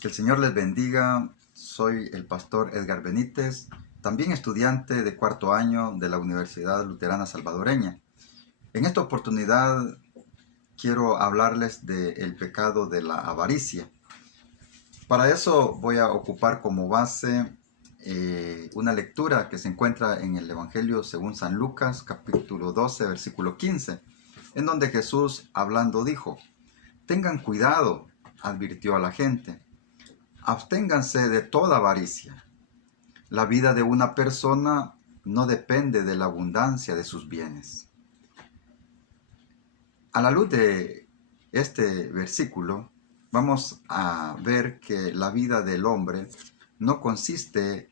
Que el Señor les bendiga. Soy el pastor Edgar Benítez, también estudiante de cuarto año de la Universidad Luterana Salvadoreña. En esta oportunidad quiero hablarles del pecado de la avaricia. Para eso voy a ocupar como base una lectura que se encuentra en el Evangelio según San Lucas, capítulo 12, versículo 15, en donde Jesús hablando dijo: «Tengan cuidado», advirtió a la gente, «absténganse de toda avaricia. La vida de una persona no depende de la abundancia de sus bienes». A la luz de este versículo, vamos a ver que la vida del hombre no consiste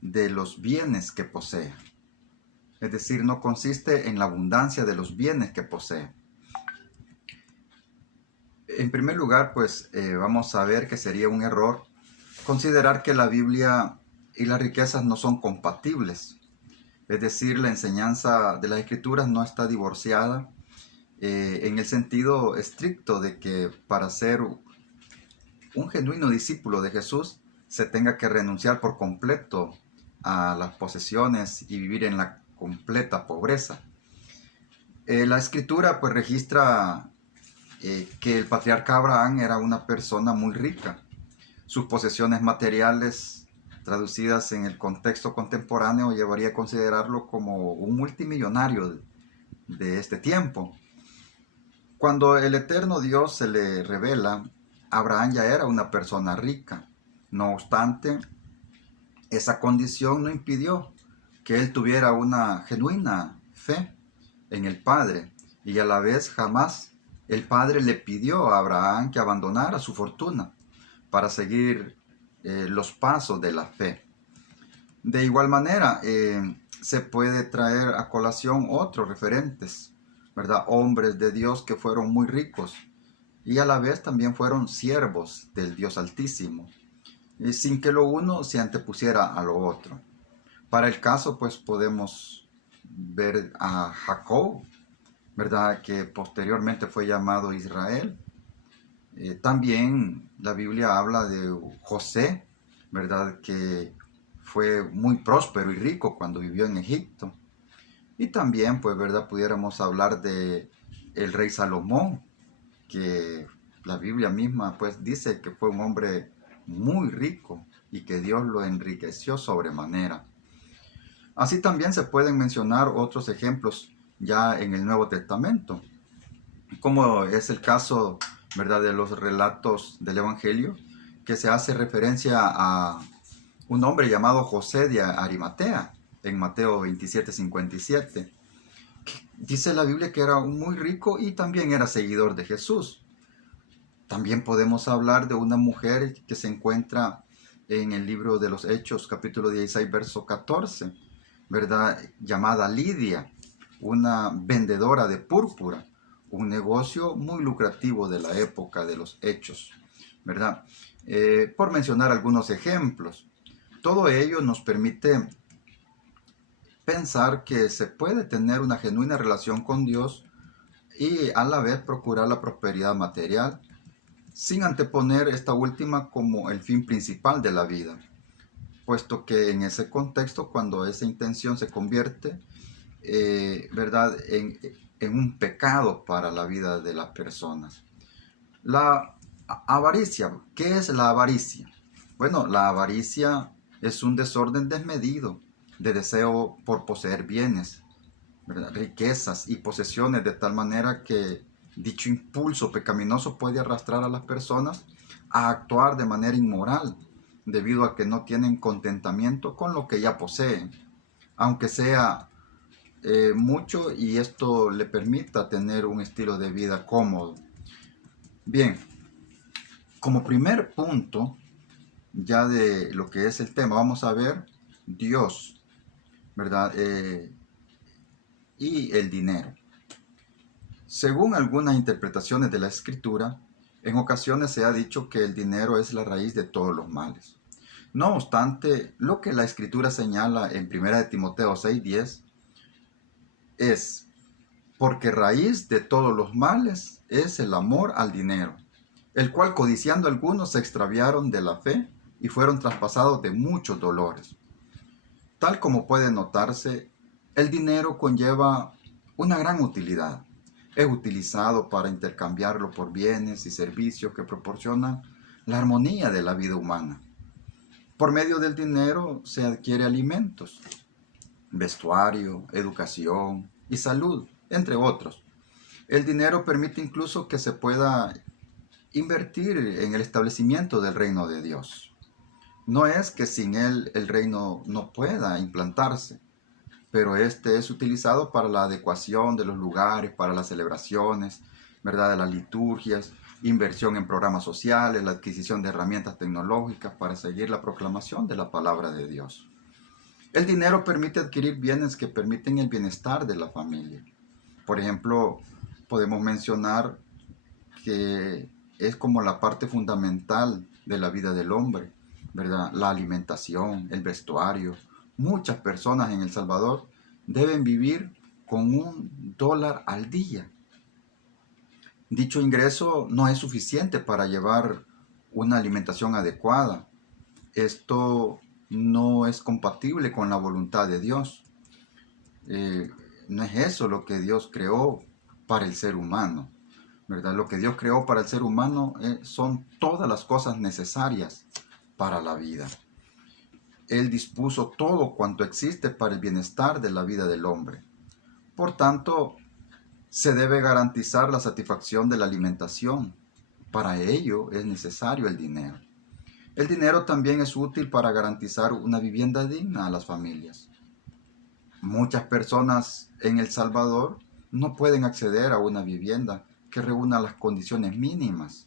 de los bienes que posee. Es decir, no consiste en la abundancia de los bienes que posee. En primer lugar, vamos a ver que sería un error considerar que la Biblia y las riquezas no son compatibles. Es decir, la enseñanza de las Escrituras no está divorciada en el sentido estricto de que para ser un genuino discípulo de Jesús se tenga que renunciar por completo a las posesiones y vivir en la completa pobreza. La Escritura registra que el patriarca Abraham era una persona muy rica. Sus posesiones materiales, traducidas en el contexto contemporáneo, llevaría a considerarlo como un multimillonario de este tiempo. Cuando el eterno Dios se le revela, Abraham ya era una persona rica. No obstante, esa condición no impidió que él tuviera una genuina fe en el Padre, y a la vez jamás el Padre le pidió a Abraham que abandonara su fortuna para seguir los pasos de la fe. De igual manera, se puede traer a colación otros referentes, ¿verdad? Hombres de Dios que fueron muy ricos y a la vez también fueron siervos del Dios Altísimo, y sin que lo uno se antepusiera a lo otro. Para el caso, podemos ver a Jacob, ¿verdad?, que posteriormente fue llamado Israel. También la Biblia habla de José, ¿verdad?, que fue muy próspero y rico cuando vivió en Egipto. Y también, ¿verdad?, pudiéramos hablar de el rey Salomón, que la Biblia misma dice que fue un hombre muy rico y que Dios lo enriqueció sobremanera. Así también se pueden mencionar otros ejemplos ya en el Nuevo Testamento, como es el caso, ¿verdad?, de los relatos del Evangelio, que se hace referencia a un hombre llamado José de Arimatea, en Mateo 27:57. Dice la Biblia que era muy rico y también era seguidor de Jesús. También podemos hablar de una mujer que se encuentra en el libro de los Hechos, capítulo 16, verso 14, ¿verdad?, llamada Lidia, una vendedora de púrpura, un negocio muy lucrativo de la época de los Hechos, ¿verdad? Por mencionar algunos ejemplos. Todo ello nos permite pensar que se puede tener una genuina relación con Dios y a la vez procurar la prosperidad material, sin anteponer esta última como el fin principal de la vida, puesto que en ese contexto, cuando esa intención se convierte, ¿verdad?, en un pecado para la vida de las personas. La avaricia, ¿qué es la avaricia? Bueno, la avaricia es un desorden desmedido de deseo por poseer bienes, ¿verdad?, riquezas y posesiones, de tal manera que dicho impulso pecaminoso puede arrastrar a las personas a actuar de manera inmoral, debido a que no tienen contentamiento con lo que ya poseen, aunque sea mucho, y esto le permita tener un estilo de vida cómodo. Bien, como primer punto ya de lo que es el tema, vamos a ver Dios, ¿verdad?, y el dinero. Según algunas interpretaciones de la Escritura, en ocasiones se ha dicho que el dinero es la raíz de todos los males. No obstante, lo que la Escritura señala en 1 Timoteo 6:10 es: porque raíz de todos los males es el amor al dinero, el cual codiciando algunos se extraviaron de la fe y fueron traspasados de muchos dolores. Tal como puede notarse, el dinero conlleva una gran utilidad. Es utilizado para intercambiarlo por bienes y servicios que proporcionan la armonía de la vida humana. Por medio del dinero se adquiere alimentos, vestuario, educación y salud, entre otros. El dinero permite incluso que se pueda invertir en el establecimiento del reino de Dios. No es que sin él el reino no pueda implantarse, pero este es utilizado para la adecuación de los lugares, para las celebraciones, ¿verdad? De las liturgias, inversión en programas sociales, la adquisición de herramientas tecnológicas para seguir la proclamación de la palabra de Dios. El dinero permite adquirir bienes que permiten el bienestar de la familia. Por ejemplo, podemos mencionar que es como la parte fundamental de la vida del hombre, ¿verdad? La alimentación, el vestuario. Muchas personas en El Salvador deben vivir con $1 al día. Dicho ingreso no es suficiente para llevar una alimentación adecuada. Esto no es compatible con la voluntad de Dios. No es eso lo que Dios creó para el ser humano, ¿verdad? Lo que Dios creó para el ser humano son todas las cosas necesarias para la vida. Él dispuso todo cuanto existe para el bienestar de la vida del hombre. Por tanto, se debe garantizar la satisfacción de la alimentación. Para ello es necesario el dinero. El dinero también es útil para garantizar una vivienda digna a las familias. Muchas personas en El Salvador no pueden acceder a una vivienda que reúna las condiciones mínimas,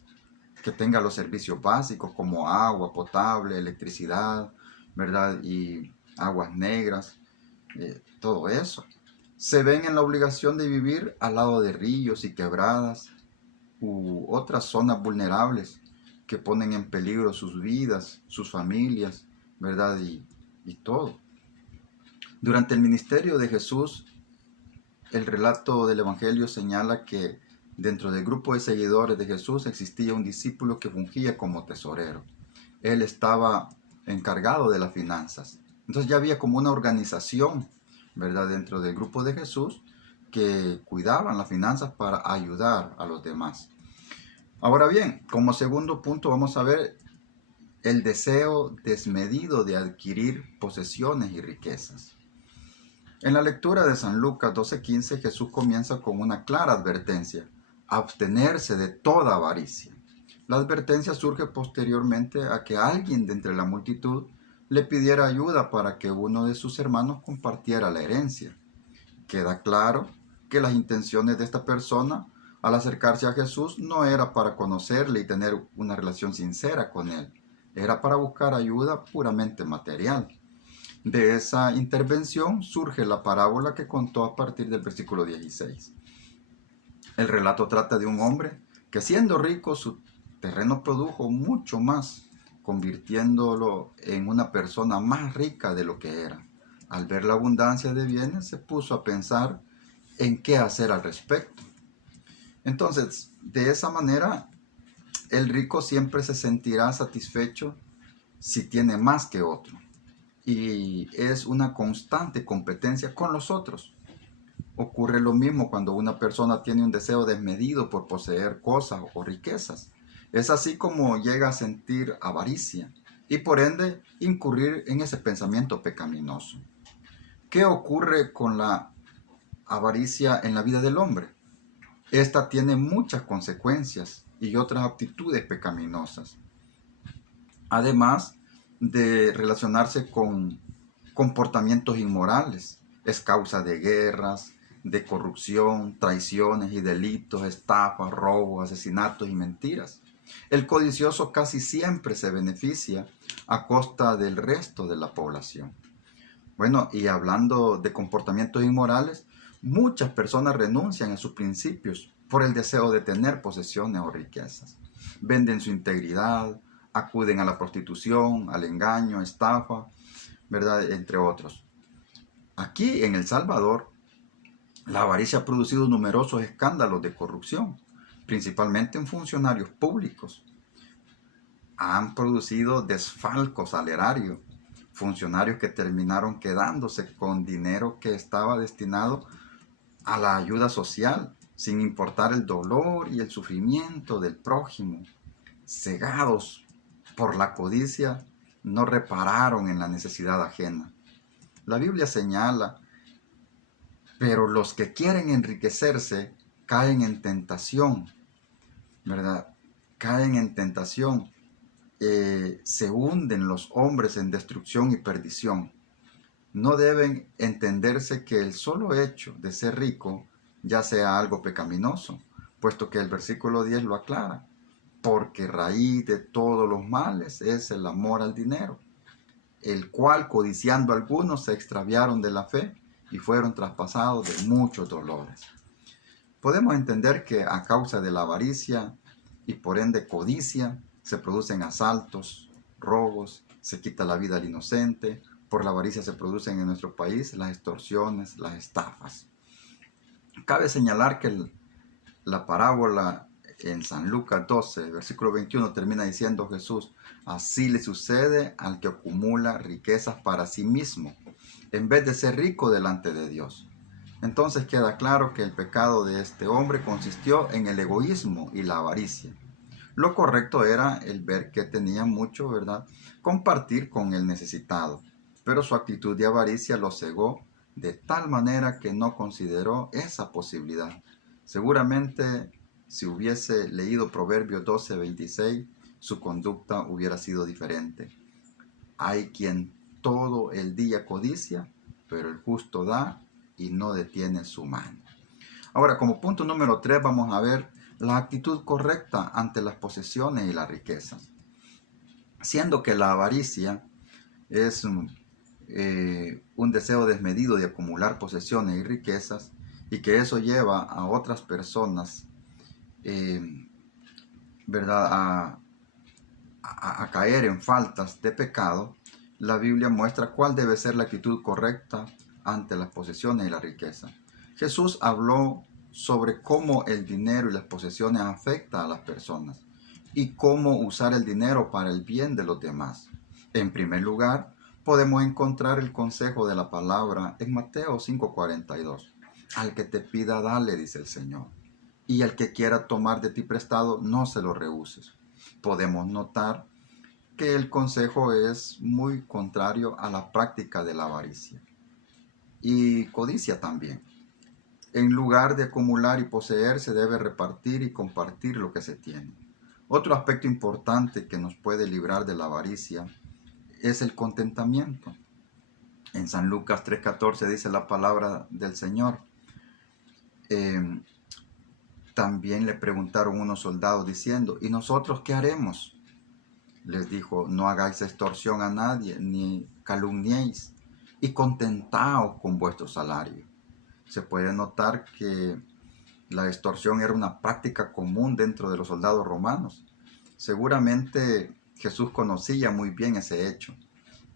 que tenga los servicios básicos como agua potable, electricidad, ¿verdad? Y aguas negras, todo eso. Se ven en la obligación de vivir al lado de ríos y quebradas u otras zonas vulnerables que ponen en peligro sus vidas, sus familias, ¿verdad? Y todo. Durante el ministerio de Jesús, el relato del Evangelio señala que dentro del grupo de seguidores de Jesús existía un discípulo que fungía como tesorero. Él estaba encargado de las finanzas. Entonces ya había como una organización, ¿verdad? Dentro del grupo de Jesús que cuidaban las finanzas para ayudar a los demás. Ahora bien, como segundo punto vamos a ver el deseo desmedido de adquirir posesiones y riquezas. En la lectura de San Lucas 12:15, Jesús comienza con una clara advertencia: abstenerse de toda avaricia. La advertencia surge posteriormente a que alguien de entre la multitud le pidiera ayuda para que uno de sus hermanos compartiera la herencia. Queda claro que las intenciones de esta persona al acercarse a Jesús no era para conocerle y tener una relación sincera con él, era para buscar ayuda puramente material. De esa intervención surge la parábola que contó a partir del versículo 16. El relato trata de un hombre que, siendo rico, su terreno produjo mucho más, convirtiéndolo en una persona más rica de lo que era. Al ver la abundancia de bienes, se puso a pensar en qué hacer al respecto. Entonces, de esa manera, el rico siempre se sentirá satisfecho si tiene más que otro. Y es una constante competencia con los otros. Ocurre lo mismo cuando una persona tiene un deseo desmedido por poseer cosas o riquezas. Es así como llega a sentir avaricia y por ende incurrir en ese pensamiento pecaminoso. ¿Qué ocurre con la avaricia en la vida del hombre? Esta tiene muchas consecuencias y otras actitudes pecaminosas. Además de relacionarse con comportamientos inmorales, es causa de guerras, de corrupción, traiciones y delitos, estafas, robos, asesinatos y mentiras. El codicioso casi siempre se beneficia a costa del resto de la población. Bueno, y hablando de comportamientos inmorales, muchas personas renuncian a sus principios por el deseo de tener posesiones o riquezas. Venden su integridad, acuden a la prostitución, al engaño, estafa, ¿verdad? Entre otros. Aquí en El Salvador, la avaricia ha producido numerosos escándalos de corrupción. principalmente en funcionarios públicos. Han producido desfalcos al erario, funcionarios que terminaron quedándose con dinero que estaba destinado a la ayuda social, sin importar el dolor y el sufrimiento del prójimo. Cegados por la codicia, no repararon en la necesidad ajena. La Biblia señala, pero los que quieren enriquecerse caen en tentación, ¿verdad? Caen en tentación. Se hunden los hombres en destrucción y perdición. No deben entenderse que el solo hecho de ser rico ya sea algo pecaminoso, puesto que el versículo 10 lo aclara, porque raíz de todos los males es el amor al dinero, el cual codiciando algunos se extraviaron de la fe y fueron traspasados de muchos dolores. Podemos entender que a causa de la avaricia y por ende codicia, se producen asaltos, robos, se quita la vida al inocente. Por la avaricia se producen en nuestro país las extorsiones, las estafas. Cabe señalar que la parábola en San Lucas 12, versículo 21, termina diciendo Jesús: así le sucede al que acumula riquezas para sí mismo, en vez de ser rico delante de Dios. Entonces queda claro que el pecado de este hombre consistió en el egoísmo y la avaricia. Lo correcto era el ver que tenía mucho, ¿verdad?, compartir con el necesitado, pero su actitud de avaricia lo cegó de tal manera que no consideró esa posibilidad. Seguramente, si hubiese leído Proverbios 12:26, su conducta hubiera sido diferente. Hay quien todo el día codicia, pero el justo da y no detiene su mano. Ahora, como punto número 3, vamos a ver la actitud correcta ante las posesiones y las riquezas. Siendo que la avaricia es un deseo desmedido de acumular posesiones y riquezas, y que eso lleva a otras personas, ¿verdad?, a caer en faltas de pecado. La Biblia muestra cuál debe ser la actitud correcta ante las posesiones y la riqueza. Jesús habló sobre cómo el dinero y las posesiones afectan a las personas y cómo usar el dinero para el bien de los demás. En primer lugar, podemos encontrar el consejo de la palabra en Mateo 5:42. Al que te pida, dale, dice el Señor, y al que quiera tomar de ti prestado, no se lo rehuses. Podemos notar que el consejo es muy contrario a la práctica de la avaricia y codicia también. En lugar de acumular y poseer, se debe repartir y compartir lo que se tiene. Otro aspecto importante que nos puede librar de la avaricia es el contentamiento. En San Lucas 3:14 dice la palabra del Señor. También le preguntaron unos soldados diciendo: ¿y nosotros qué haremos? Les dijo: no hagáis extorsión a nadie, ni calumniéis, y contentaos con vuestro salario. Se puede notar que la extorsión era una práctica común dentro de los soldados romanos. Seguramente Jesús conocía muy bien ese hecho.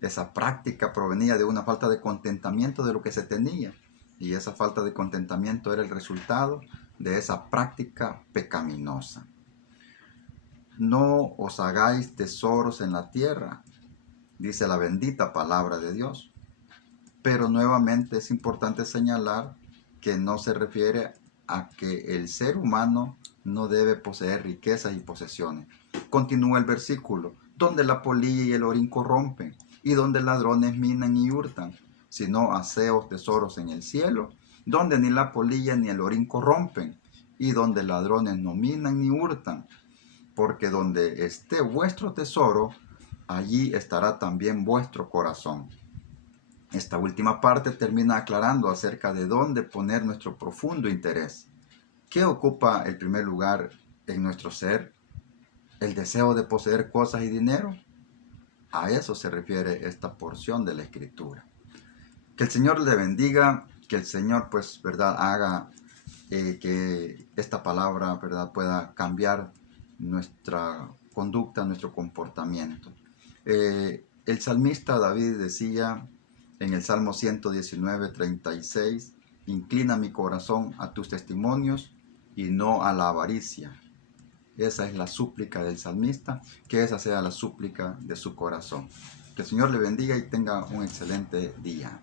Esa práctica provenía de una falta de contentamiento de lo que se tenía, y esa falta de contentamiento era el resultado de esa práctica pecaminosa. No os hagáis tesoros en la tierra, dice la bendita palabra de Dios. Pero nuevamente es importante señalar que no se refiere a que el ser humano no debe poseer riquezas y posesiones. Continúa el versículo: donde la polilla y el orín corrompen, y donde ladrones minan y hurtan, sino haceos tesoros en el cielo, donde ni la polilla ni el orín corrompen, y donde ladrones no minan ni hurtan. Porque donde esté vuestro tesoro, allí estará también vuestro corazón. Esta última parte termina aclarando acerca de dónde poner nuestro profundo interés. ¿Qué ocupa el primer lugar en nuestro ser? ¿El deseo de poseer cosas y dinero? A eso se refiere esta porción de la Escritura. Que el Señor le bendiga, que el Señor, pues, ¿verdad?, haga que esta palabra, ¿verdad?, pueda cambiar nuestra conducta, nuestro comportamiento. El salmista David decía en el Salmo 119:36: inclina mi corazón a tus testimonios y no a la avaricia. Esa es la súplica del salmista, que esa sea la súplica de su corazón. Que el Señor le bendiga y tenga un excelente día.